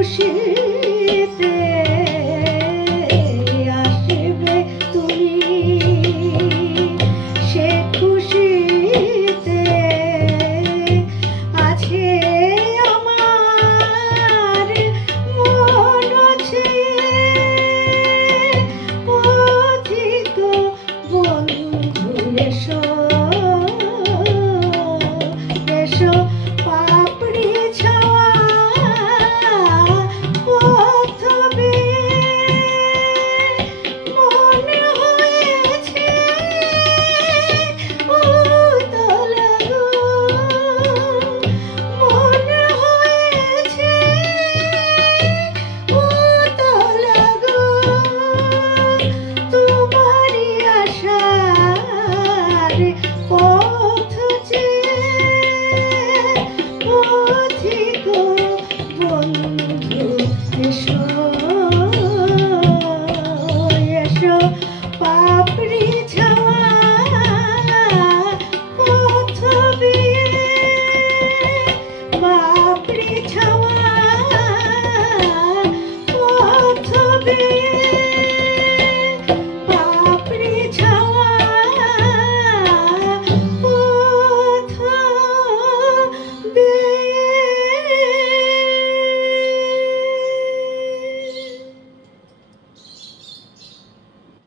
ah